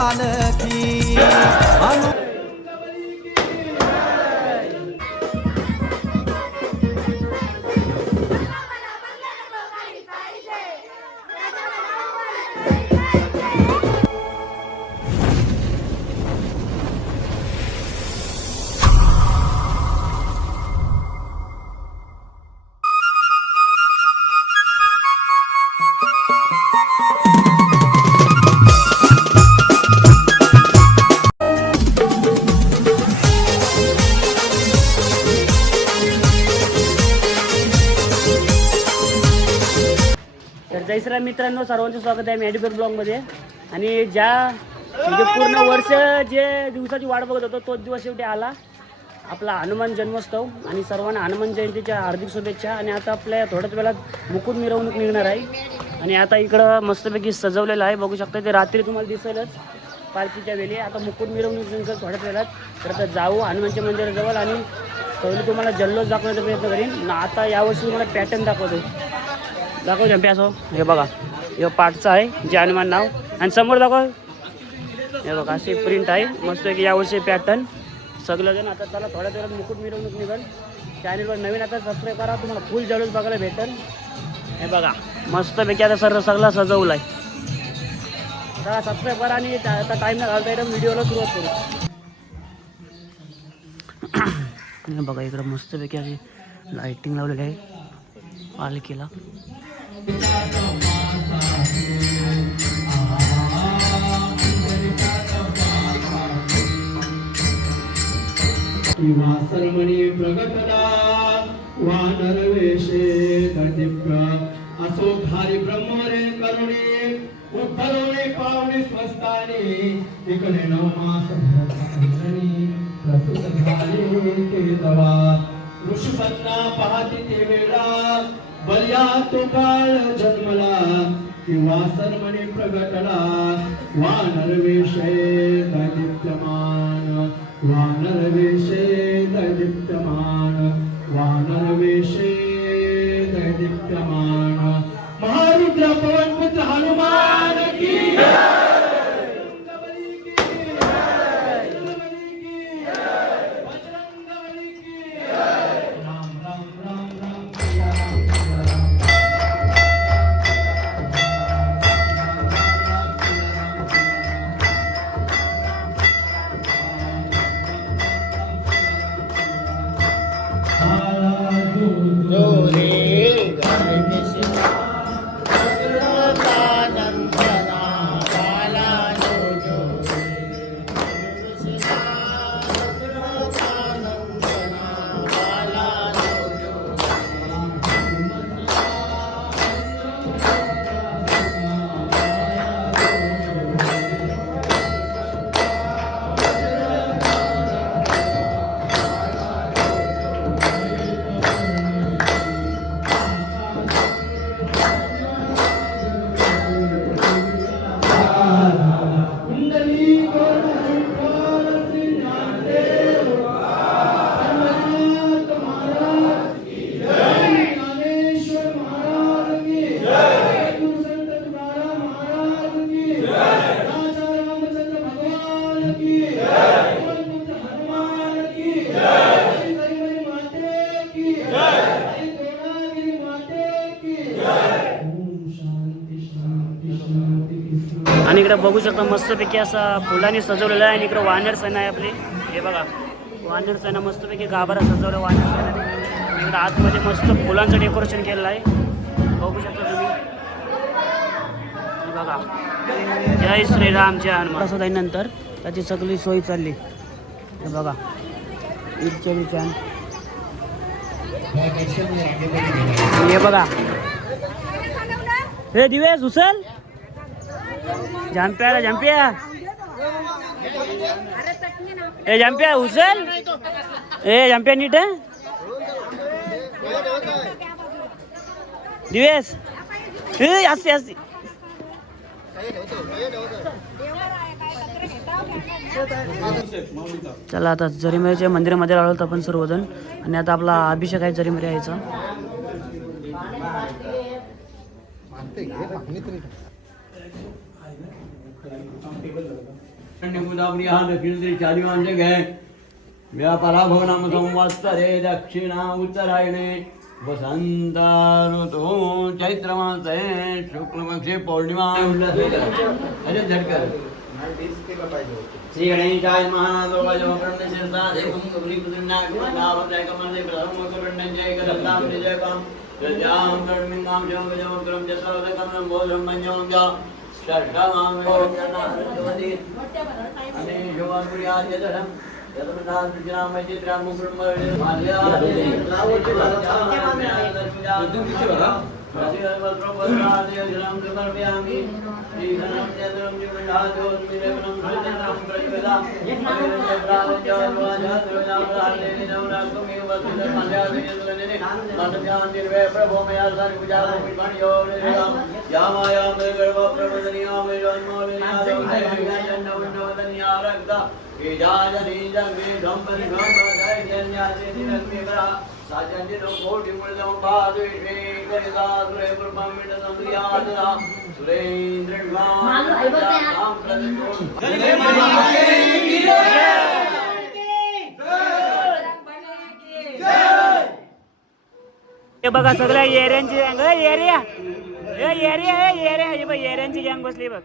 जानकी जय श्रीराम मित्रांनो, सर्वांचं स्वागत आहे मॅडिकल ब्लॉगमध्ये. आणि ज्या म्हणजे पूर्ण वर्ष जे दिवसाची वाट बघत होतो तोच दिवस शेवटी आला, आपला हनुमान जन्मोत्सव. आणि सर्वांना हनुमान जयंतीच्या हार्दिक शुभेच्छा. आणि आता आपल्या थोड्याच वेळात मुकुट मिरवणूक निघणार आहे. आणि आता इकडं मस्तपैकी सजवलेलं आहे, बघू शकता. ते रात्री तुम्हाला दिसेलच पालखीच्या वेळी. आता मुकुट मिरवणूक निघेल थोड्याच वेळात. तर आता जाऊ हनुमानच्या मंदिराजवळ आणि पहिली तुम्हाला जल्लोष दाखवण्याचा प्रयत्न करीन. आता यावर्षी तुम्हाला पॅटर्न दाखवतो. दाखव झंपे असो. हे बघा, हे पाठचं आहे जे हनुमान नाव. आणि समोर दाखव, हे बघा अशी प्रिंट आहे मस्त की यावर्षी पॅटर्न सगळं जण. आता चला थोड्या वेळात मुकुट मिरवणूक निघेल. चॅनलवर नवीन आता सबस्क्राईब करा, तुम्हाला फुल जल्लोष बघायला भेटेल. हे बघा मस्तपैकी आता सगळा सजवलं आहे. चला सबस्क्राईब करा आणि आता टाईम न घालता येतं व्हिडिओला सुरुवात करू. हे बघा इकडं मस्तपैकी अशी लाईटिंग लावलेली आहे पालखीला. वासरमणी प्रगटला वानर वेशे दीप्य असो धारी ब्रह्मरे करुणे उत्तरोने पावणे स्वस्ताने इकडे नवमास भरतानी प्रसूत झाले ते तवा ऋषपत्ना पाहती ते वेळा बलिया तो काळ जन्मला की वासरमणी प्रगटला वानर वेशे दीप्यमान वानर वेशे दैदीप्यमान वानर वेशे दैदीप्यमान महारुद्र पवन पुत्र हनुमान की आणि इकडे बघू शकता मस्तपैकी असा फुलांनी सजवलेला आहे. आणि इकडे वानर सेना आहे आपली. हे बघा वानर सेना मस्तपैकी गाभारा सजवला वानर सेना. इकडे आतमध्ये मस्त फुलांचं डेकोरेशन केलेलं आहे, बघू शकता तुम्ही. बघा जय श्रीराम जय हनुमान असं नंतर त्याची सगळी सोय चालली. हे बघा इच्छा छान. हे बघा हे दिवेश उचल जंप्या ए जंप्या उचल ए जंप्या नीट दिवेश ए असे असे. चला आता जरीमऱ्याच्या मंदिरामध्ये आलो होतो आपण सर्वजण. आणि आता आपला अभिषेक आहे जरीमरे यायचा. व्यापाराभवनाम संवत्सरे दक्षिणा उत्तरायणे वसंत ऋतु चैत्र मासे शुक्लपक्षे पौर्णिमा अरे झटकर श्री गणेशाय महानाथोपाय ब्रह्मशिरसा देवं गौरी पुत्रनाग नावत्य कमले प्रथम करुणं जय कदम जय पाम जयाम कर्मिंगाम जय जय करम जसवद कमलं बोधं मन्यों जा षष्ठमाम योगनाथवती अने योगपुरी आद्यधरम यतमदान विजनाम चित्राम ब्रह्मणे माल्यादे लावोति साजन कोटि मुळं पादे करिता सुरे पुरपमित संप्रियादा सुरेंद्र नाम प्रदोष जय महाकाली की जय हे बघा सगळ्या एरियांची गँग एरिया हे बघ एरियांची गँग बसली बघ.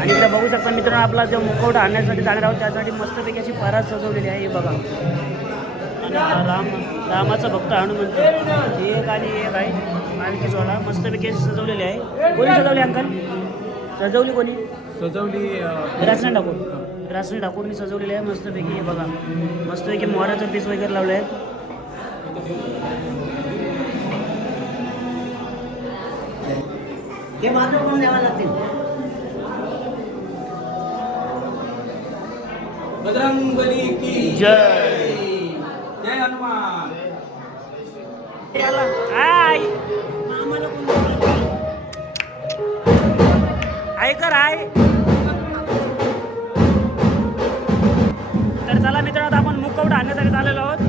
आणि इकडे बघू शकता मित्रांनो आपला जो मुखवटा आणण्यासाठी जाणार आहोत त्यासाठी मस्तपैकी अशी परात सजवलेली आहे. हे बघा आणि हा रामाचा भक्त हनुमंत एक आणि एक आहे आणखी जोडा मस्तपैकी अशी सजवलेली आहे. कोणी सजवली अंकल? सजवली कोणी? सजवली रासने ठाकूरनी सजवलेली आहे मस्तपैकी. हे बघा मस्तपैकी मोहराचं पीस वगैरे लावलं आहे. हे बाजू पण द्यावा लागतील. बजरंगबली की जय जय हनुमान. ऐकर आहे. तर चला मित्रांनो आपण मुखवटा आणण्यासाठी आलेलो आहोत.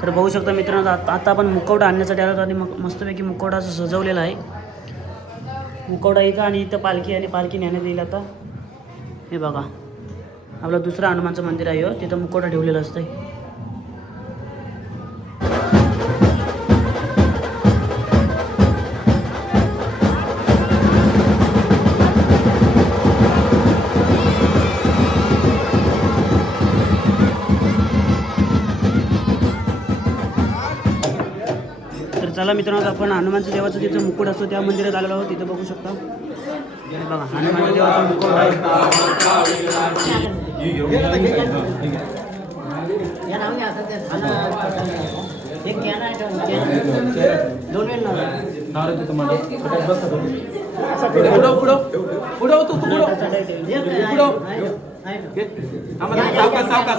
तर बघू शकता मित्रांनो आता आपण मुखवटा आणण्यासाठी आलो आणि मग मस्तपैकी मुखवटा असं सजवलेला आहे. मुखवटा इथं आणि इथं पालखी आणि पालखी नेण्यात येईल. आता हे बघा आपलं दुसरं हनुमानचं मंदिर आहे तिथं मुखवटा ठेवलेलं असतं. चला चला मित्रांनो, आपण हनुमानच्या देवाचं तिथं मुकुट असतो त्या मंदिरात आलेलो आहोत. तिथं बघू शकता बघा हनुमान देवाचा मुकुट आहे.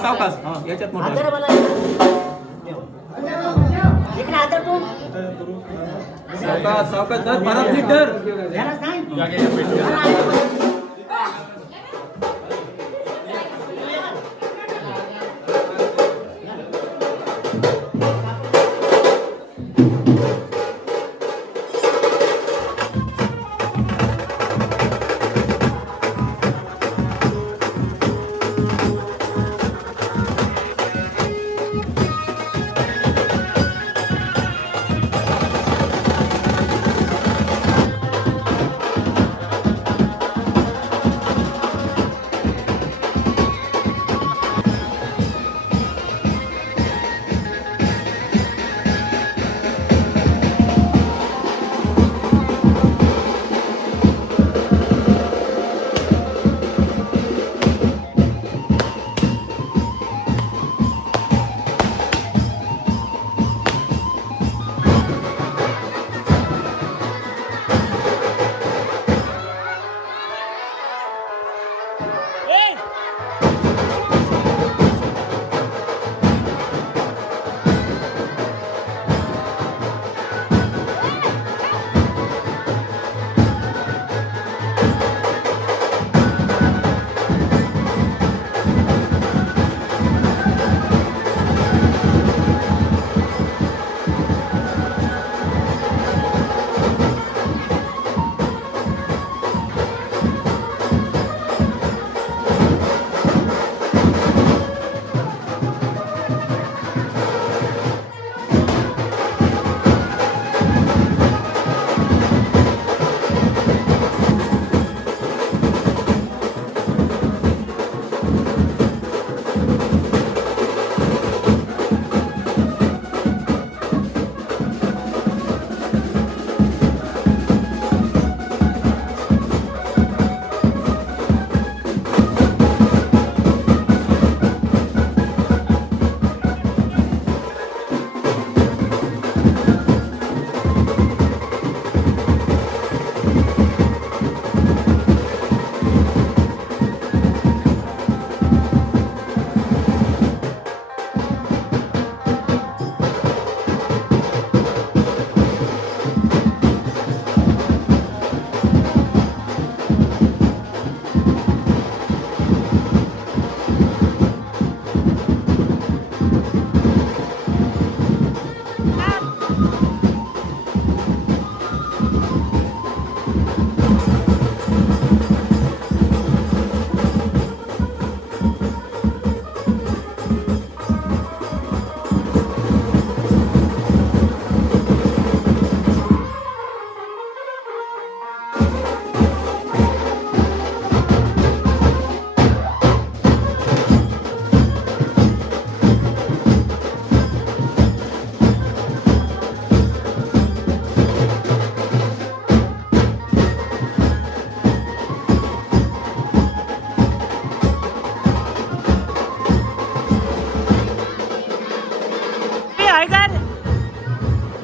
सावकाश याच्यात सावकाश परत लीटर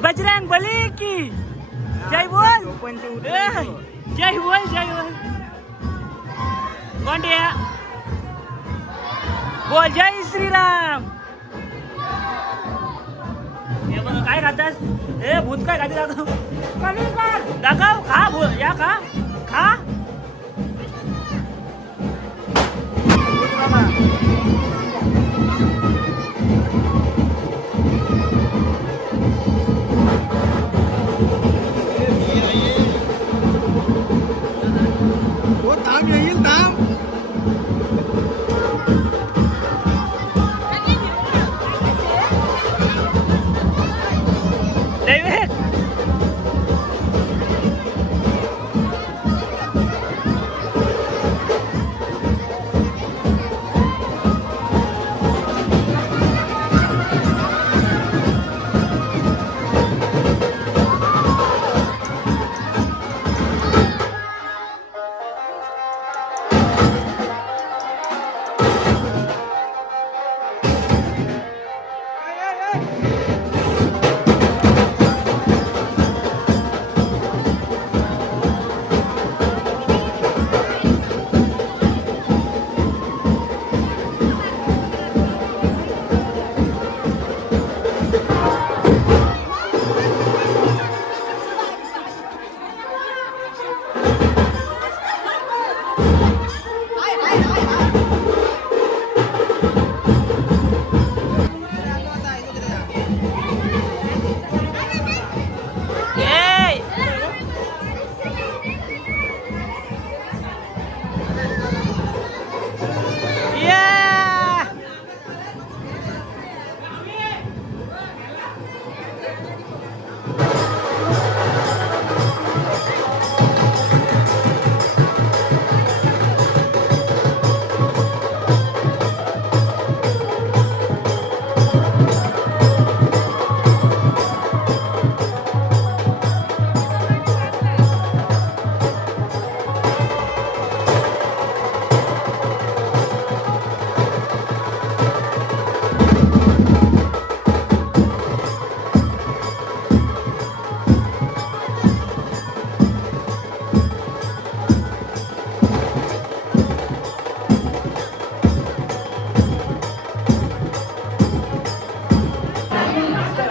बजरंग बली की जय बोल. जय बोल जय बोल गोंडिया बोल जय श्रीराम. हे बघ काय खातास हे भूत काय खाते दाखव दाखव खा भूत या खा खा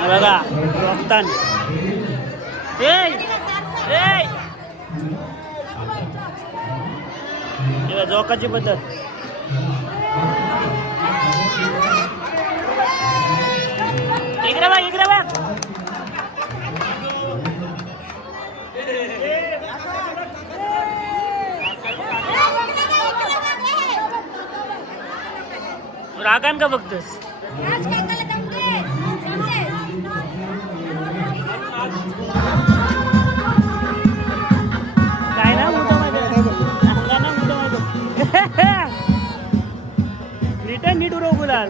बघा जोगतान जोकाची पद्धत. इकडे बघ इकडे बघ. रागान का बघतोस? काय ना मोठं नीट नीट उरव गुलाल.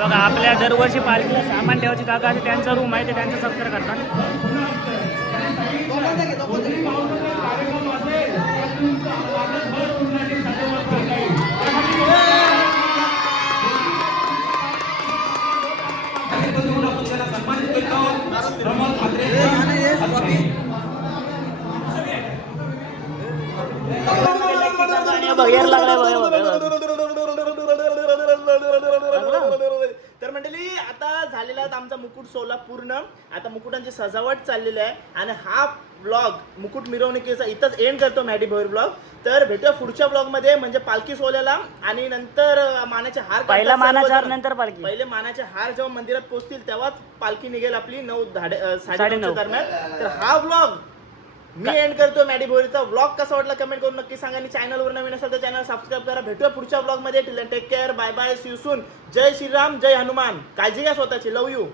बघा आपल्या दरवर्षी पालखीला सामान ठेवायची जागा आहे, त्यांचा रूम आहे, ते त्यांचा सत्कार करतात. तर मंडळी आता झालेला आहे आमचा मुकुट सोहळा पूर्ण. आता मुकुटांची सजावट चाललेली आहे आणि हा ब्लॉग मुकुट मिरवणुकीचा इथंच एंड करतो मॅडी भोईर ब्लॉग. तर भेटूया पुढच्या ब्लॉग मध्ये म्हणजे पालखी सोहळ्याला आणि नंतर मानाचे हार पहिला काढतात मानाचा हार सर्वजण. नंतर पालखी. पहिले मानाचे हार जेव्हा मंदिरात पोहोचतील तेव्हाच पालखी निघेल आपली 9-9:30 साडेनऊ. दरम्यान. तर हा ब्लॉग मी एंड करतो मॅडी भोईरचा. ब्लॉग कसा वाटला कमेंट करून नक्की सांगा आणि चॅनलवर नवीन असेल तर चॅनल सबस्क्राईब करा. भेटूया पुढच्या ब्लॉग मध्ये. Take care, bye bye, see you soon. जय श्रीराम, जय हनुमान. काळजी घ्या स्वतःची. Love you.